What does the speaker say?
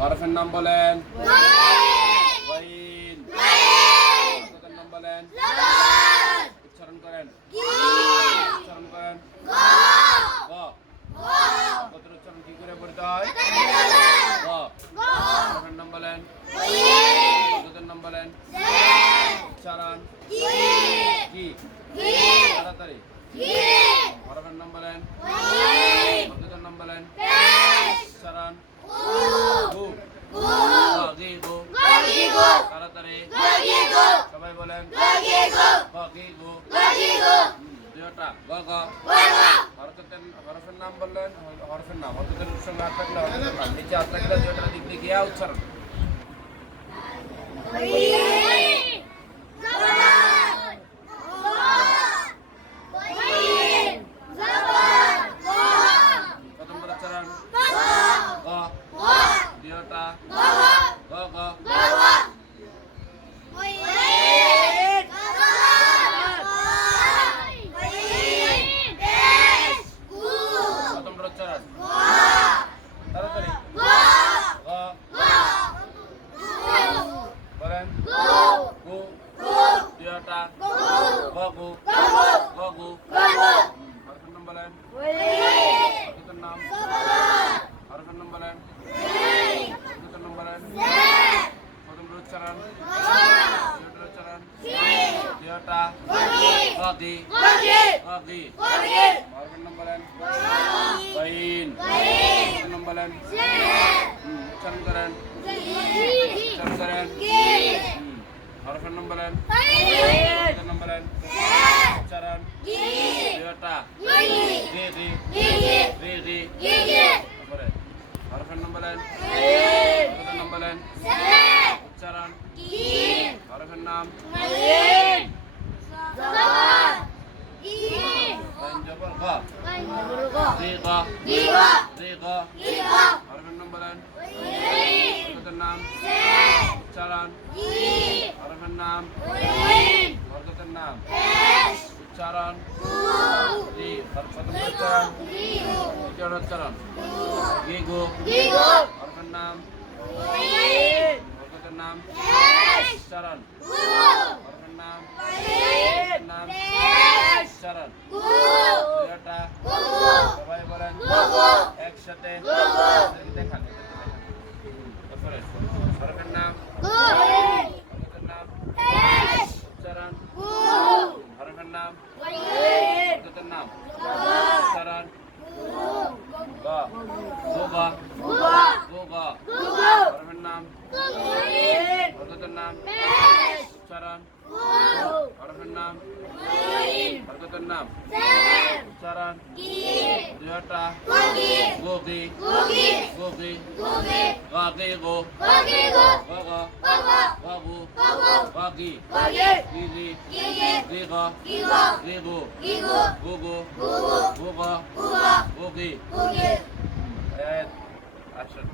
হরফের নাম বলেন। ওয়াইন। হরকতের নাম বলেন। উচ্চারণ করেন। উচ্চারণ করেন। গ। হরকতের উচ্চারণ কি করে করতে হয়? গ। হরফের নাম বলেন। হরকতের নাম বলেন। উচ্চারণ কি? তাড়াতাড়ি। হরফের নাম বলেন। হরকতের নাম বলেন। উচ্চারণ গু। গি গু। তাড়াতাড়ি। সবাই বলেন। গ গি গু। দুইটা গ গ। হরফের নাম বললেন। হরফের নাম হরকতের সঙ্গে হাত থাকলে হরকতের নাম, নিচে হাত থাকলে দুইটা দিক দিয়ে গিয়া উচ্চারণ। প্রথম বার উচ্চারণ গ। দ্বিতীয়টা গ গ। প্রথম বার উচ্চারণ তাড়াতাড়ি গ। বলেন গু। দ্বিতীয়টা গ গু। গ গু। হরফের নাম বলেন। হরকতের নাম। হরফের নাম বলেন। হরকতের নাম বলেন। প্রথম উচ্চারণ। দ্বিতীয়টার উচ্চারণ। দ্বিতীয়টা গ গি। গ গি। হরফের নাম বলেন। ওয়াইন। হরকতের নাম বলেন। উচ্চারণ করেন। উচ্চারণ করেন। হরফের নাম বলেন। হরকতের নাম বলেন। উচ্চারণ দুইটা রি রি রি রি। তারপরে হরফের নাম বলেন। হরকতের নাম বলেন। উচ্চারণ হরফের নাম জবর গ। রি গ। রি গ। হরফের নাম বলেন। হরকতের নাম। উচ্চারণ হরফের নাম। হরকতের নাম। উচ্চারণ রি। প্রথম উচ্চারণ। দ্বিতীয় উচ্চারণ গি গু। হরফের নাম। হরকতের নাম। উচ্চারণ হরফের নাম। নাম উচ্চারণ দুইটা। সবাই বলেন একসাথে দেখান। তারপরে হরফের নাম। হরকতের নাম। উচ্চারণ হরফের নাম। হরকতের নাম। উচ্চারণ গ গু গ। গু গ। হরফের নাম। হরকতের নাম। উচ্চারণ হরফের নাম। হরকতের নাম। উচ্চারণ দুইটা গু গি। গু গি। গ গি গু। গ গ। গ গু। গ গি। গি গি। গি গ। গি গু। গু গু। গু গ। গু গি। অ্যাকশন।